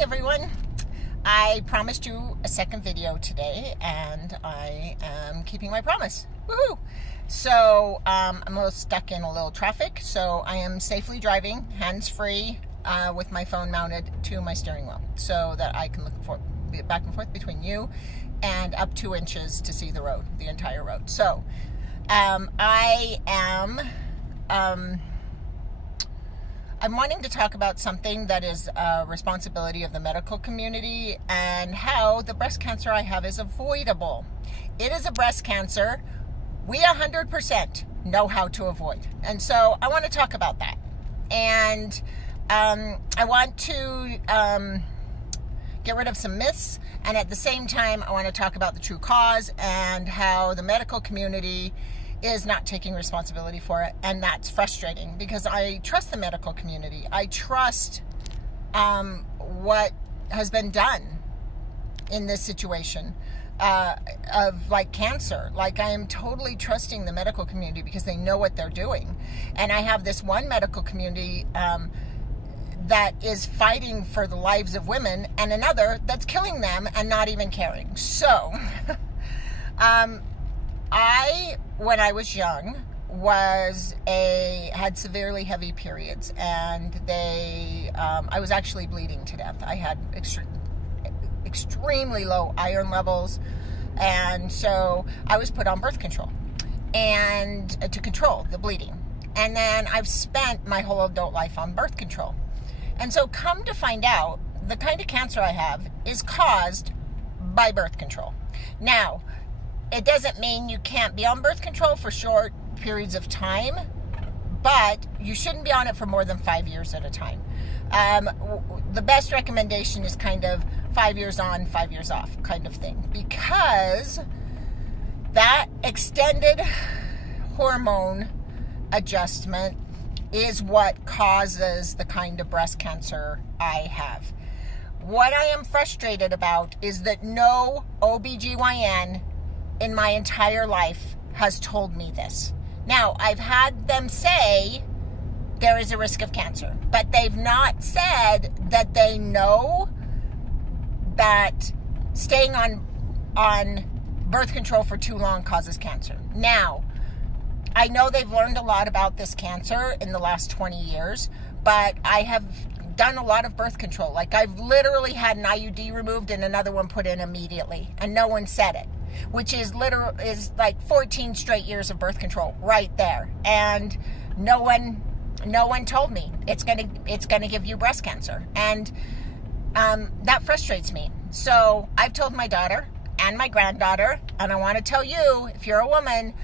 everyone. I promised you a second video today, and I am keeping my promise. Woohoo! So I'm a little stuck in a little traffic, so I am safely driving, hands-free, with my phone mounted to my steering wheel, so that I can look back and forth between you and up 2 inches to see the road, the entire road. So I'm wanting to talk about something that is a responsibility of the medical community and how the breast cancer I have is avoidable. It is a breast cancer we 100% know how to avoid. And so I want to talk about that. And I want to get rid of some myths. And at the same time, I want to talk about the true cause and how the medical community is not taking responsibility for it, and that's frustrating because I trust the medical community. I trust what has been done in this situation of like cancer. Like, I am totally trusting the medical community because they know what they're doing. And I have this one medical community that is fighting for the lives of women, and another that's killing them and not even caring. So when I was young, had severely heavy periods, and I was actually bleeding to death. I had extremely low iron levels, and so I was put on birth control and to control the bleeding. And then I've spent my whole adult life on birth control. And so come to find out, the kind of cancer I have is caused by birth control. Now, it doesn't mean you can't be on birth control for short periods of time, but you shouldn't be on it for more than 5 years at a time. The best recommendation is kind of 5 years on, 5 years off kind of thing, because that extended hormone adjustment is what causes the kind of breast cancer I have. What I am frustrated about is that no OBGYN in my entire life has told me this. Now, I've had them say there is a risk of cancer, but they've not said that they know that staying on birth control for too long causes cancer. Now, I know they've learned a lot about this cancer in the last 20 years, but I have done a lot of birth control. Like, I've literally had an IUD removed and another one put in immediately, and no one said it, which is like 14 straight years of birth control right there. And no one told me it's gonna give you breast cancer. And that frustrates me. So I've told my daughter and my granddaughter, and I want to tell you, if you're a woman,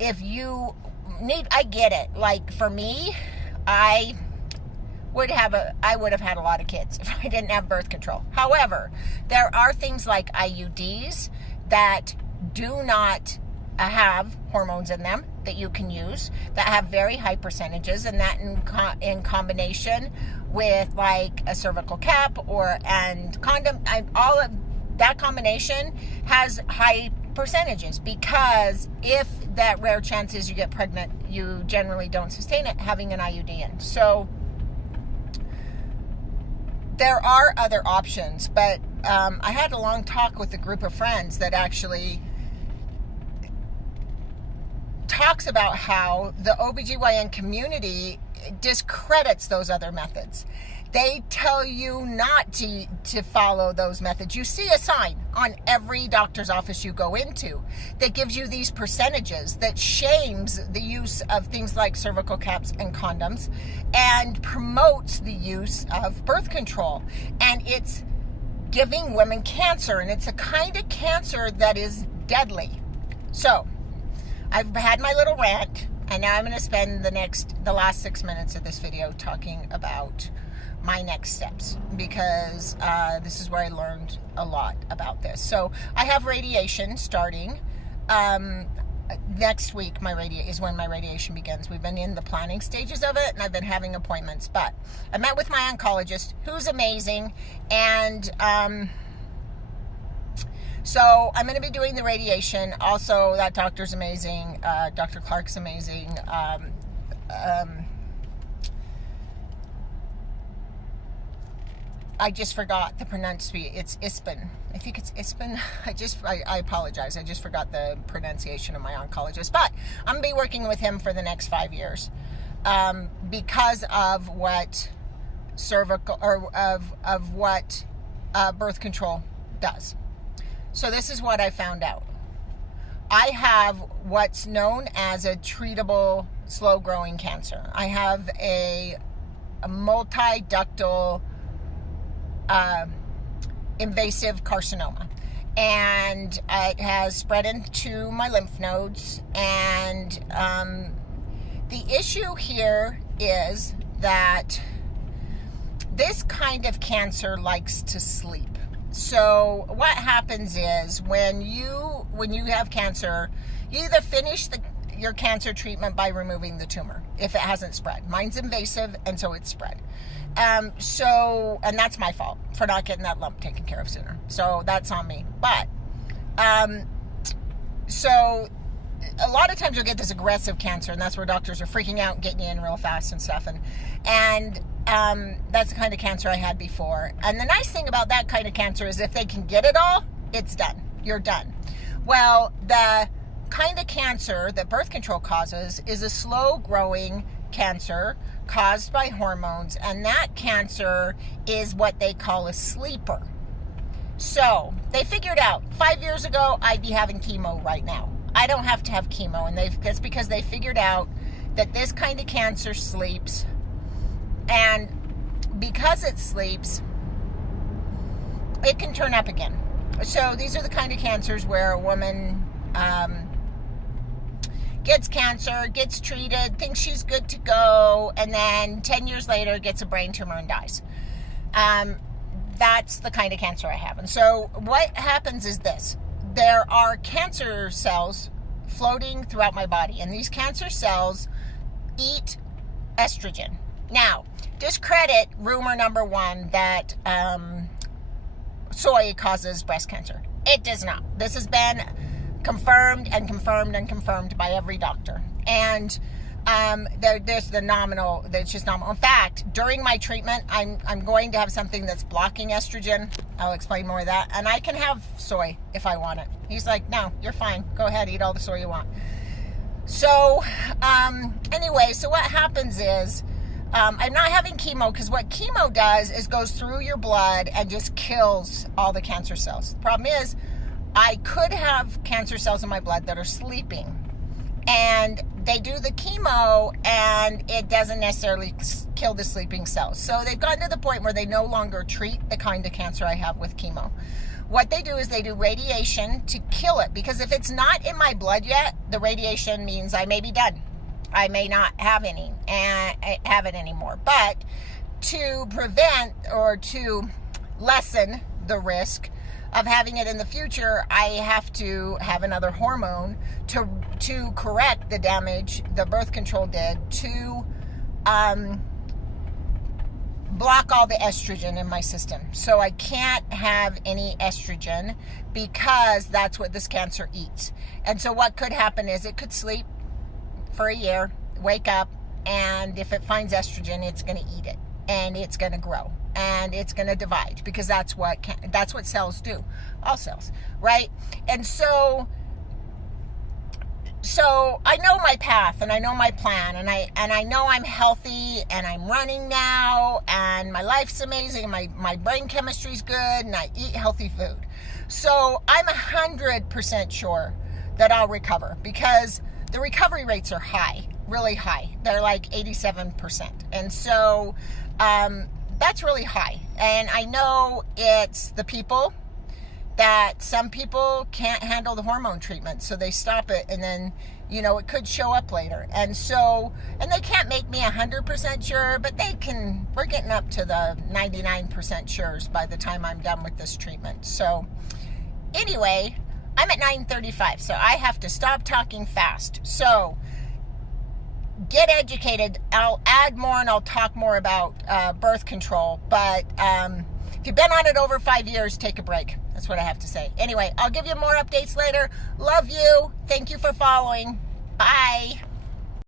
I get it. Like, for me, I would have had a lot of kids if I didn't have birth control. However, there are things like IUDs that do not have hormones in them that you can use, that have very high percentages, and that in combination with like a cervical cap and condom, all of that combination has high percentages, because if that rare chance is you get pregnant, you generally don't sustain it having an IUD in. So there are other options, but I had a long talk with a group of friends that actually talks about how the OBGYN community discredits those other methods. They tell you not to follow those methods. You see a sign on every doctor's office you go into that gives you these percentages, that shames the use of things like cervical caps and condoms and promotes the use of birth control. And it's giving women cancer, and it's a kind of cancer that is deadly. So I've had my little rant, and now I'm going to spend the last 6 minutes of this video talking about my next steps, because this is where I learned a lot about this. So I have radiation starting next week. Is when my radiation begins. We've been in the planning stages of it, and I've been having appointments, but I met with my oncologist, who's amazing, and so I'm going to be doing the radiation. Also, that doctor's amazing. Dr. Clark's amazing. I just forgot the pronunciation. It's Ispin. I think it's Ispin. I apologize. I just forgot the pronunciation of my oncologist. But I'm going to be working with him for the next 5 years because of what cervical, or of what birth control does. So this is what I found out. I have what's known as a treatable slow-growing cancer. I have a multiductal invasive carcinoma, and it has spread into my lymph nodes. And the issue here is that this kind of cancer likes to sleep. So what happens is when you have cancer, you either finish your cancer treatment by removing the tumor if it hasn't spread. Mine's invasive, and so it's spread. And that's my fault for not getting that lump taken care of sooner. So that's on me. But so a lot of times you'll get this aggressive cancer, and that's where doctors are freaking out and getting you in real fast and stuff. And that's the kind of cancer I had before. And the nice thing about that kind of cancer is if they can get it all, it's done. You're done. Well, the kind of cancer that birth control causes is a slow-growing cancer caused by hormones, and that cancer is what they call a sleeper. So they figured out 5 years ago I'd be having chemo right now. I don't have to have chemo, and that's because they figured out that this kind of cancer sleeps, and because it sleeps, it can turn up again. So these are the kind of cancers where a woman gets cancer, gets treated, thinks she's good to go, and then 10 years later gets a brain tumor and dies. That's the kind of cancer I have. And so what happens is this. There are cancer cells floating throughout my body, and these cancer cells eat estrogen. Now, discredit rumor number one that soy causes breast cancer. It does not. This has been confirmed and confirmed and confirmed by every doctor. And there's it's just nominal. In fact, during my treatment, I'm going to have something that's blocking estrogen. I'll explain more of that. And I can have soy if I want it. He's like, no, you're fine. Go ahead, eat all the soy you want. So anyway, so what happens is I'm not having chemo, because what chemo does is goes through your blood and just kills all the cancer cells. The problem is I could have cancer cells in my blood that are sleeping, and they do the chemo and it doesn't necessarily kill the sleeping cells. So they've gotten to the point where they no longer treat the kind of cancer I have with chemo. What they do is they do radiation to kill it, because if it's not in my blood yet, the radiation means I may be done. I may not have it anymore. But to prevent or to lessen the risk of having it in the future, I have to have another hormone to correct the damage the birth control did, to block all the estrogen in my system. So I can't have any estrogen, because that's what this cancer eats. And so what could happen is it could sleep for a year, wake up, and if it finds estrogen, it's going to eat it, and it's going to grow, and it's going to divide, because that's what cells do, all cells, right? And so I know my path, and I know my plan, and I know I'm healthy, and I'm running now, and my life's amazing, and my brain chemistry's good, and I eat healthy food. So I'm 100% sure that I'll recover, because the recovery rates are high, really high. They're like 87%. And so that's really high. And I know it's the people that some people can't handle the hormone treatment, so they stop it, and then, it could show up later. And they can't make me 100% sure, but we're getting up to the 99% sures by the time I'm done with this treatment. So anyway, I'm at 9:35, so I have to stop talking fast. So get educated. I'll add more, and I'll talk more about birth control. But if you've been on it over 5 years, take a break. That's what I have to say. Anyway, I'll give you more updates later. Love you. Thank you for following. Bye.